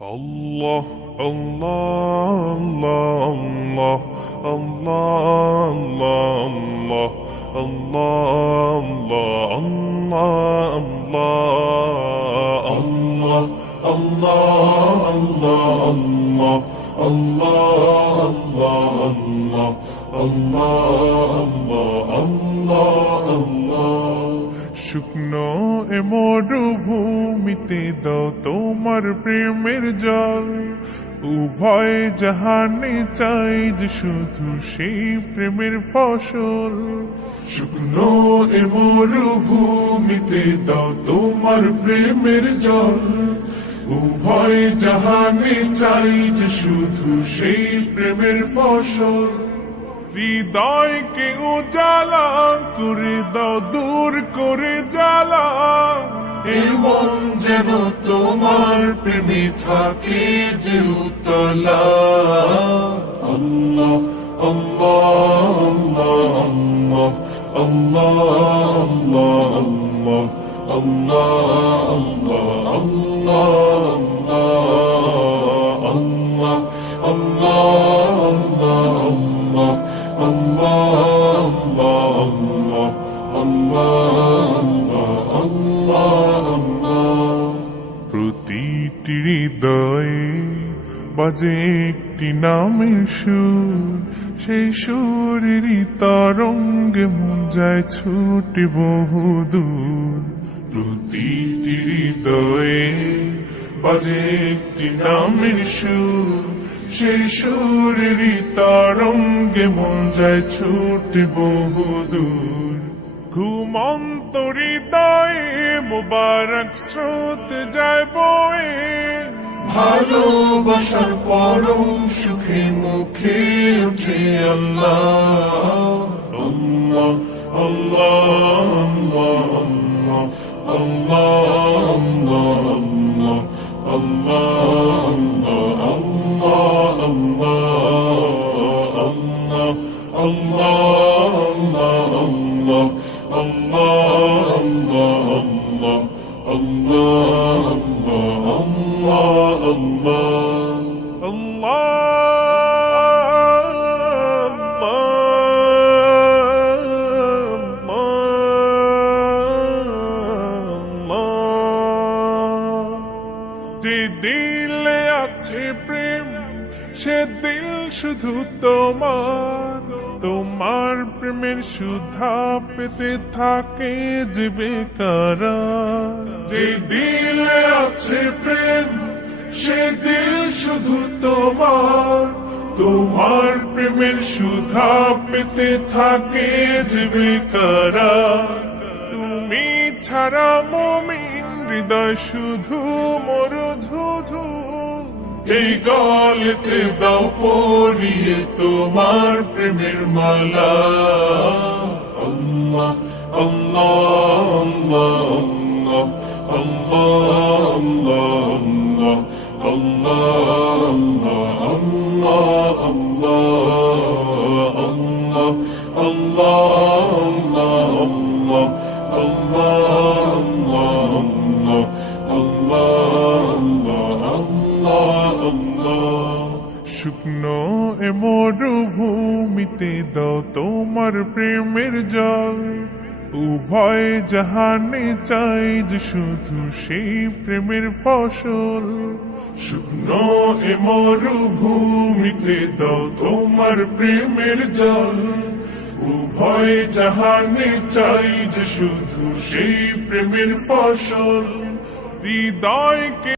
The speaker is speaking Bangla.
Allah, Allah, Allah, Allah, Allah, Allah, Allah, Allah, Allah, Allah, Allah, শুকনো এ মরুভূমিতে দাও তোমার প্রেমের জল, উভয় জাহানে চাই যে শুধু সেই প্রেমের ফসল। শুকনো এ মরুভূমিতে দাও তোমার প্রেমের জল, উভয় জাহানে চাই যে শুধু সেই প্রেমের ফসল। হৃদয়কে উজালা করে দাও, দূর করে জ্বালা, এমন যেন তোমার প্রেমে থাকে যে উতলা। আল্লাহ আল্লাহ আল্লাহ আল্লাহ আল্লাহ আল্লাহ আল্লাহ আল্লাহ আল্লাহ আল্লাহ প্রতিটি হৃদয়ে বাজে একটি নামের সুর, সেই সুরেরই তরঙ্গে মন যায় ছুটে বহুদূর। প্রতিটি হৃদয়ে বাজে একটি নামের সুর, সেই সুরেরই তরঙ্গে মন যায় ছুটে বহুদূর। ঘুমন্ত হৃদয়ে মুবারক স্রোত যায় বয়ে, ভালোবাসার পরম সুখে মুখে উঠে আল্লাহ আল্লাহ আল্লাহ আল্লাহ আল্লাহ আল্লাহ যে দিলে আছে প্রেম, সে দিল শুধু তোমার, তোমার প্রেমের সুধা পেতে থাকে যে বেকারার। যে দিলে আছে প্রেম, সে দিল শুধু তোমার, তোমার প্রেমের সুধা পেতে থাকে যে বেকারার। তুমি ছাড়া মুমিন হৃদয় শুধু মরুধুধু, এই গলেতে দাও পরিয়ে তোমার প্রেমের মালা। আল্লাহ আল্লাহ আল্লাহ আল্লাহ আল্লাহ শুকনো এ মরুভূমিতে দাও তোমার প্রেমের জল, উভয় জাহানে চাই যে শুধু সেই প্রেমের ফসল। শুকনো এ মরুভূমিতে দাও তোমার প্রেমের জল, উভয় জাহানে চাই যে শুধু সেই প্রেমের ফসল। হৃদয়কে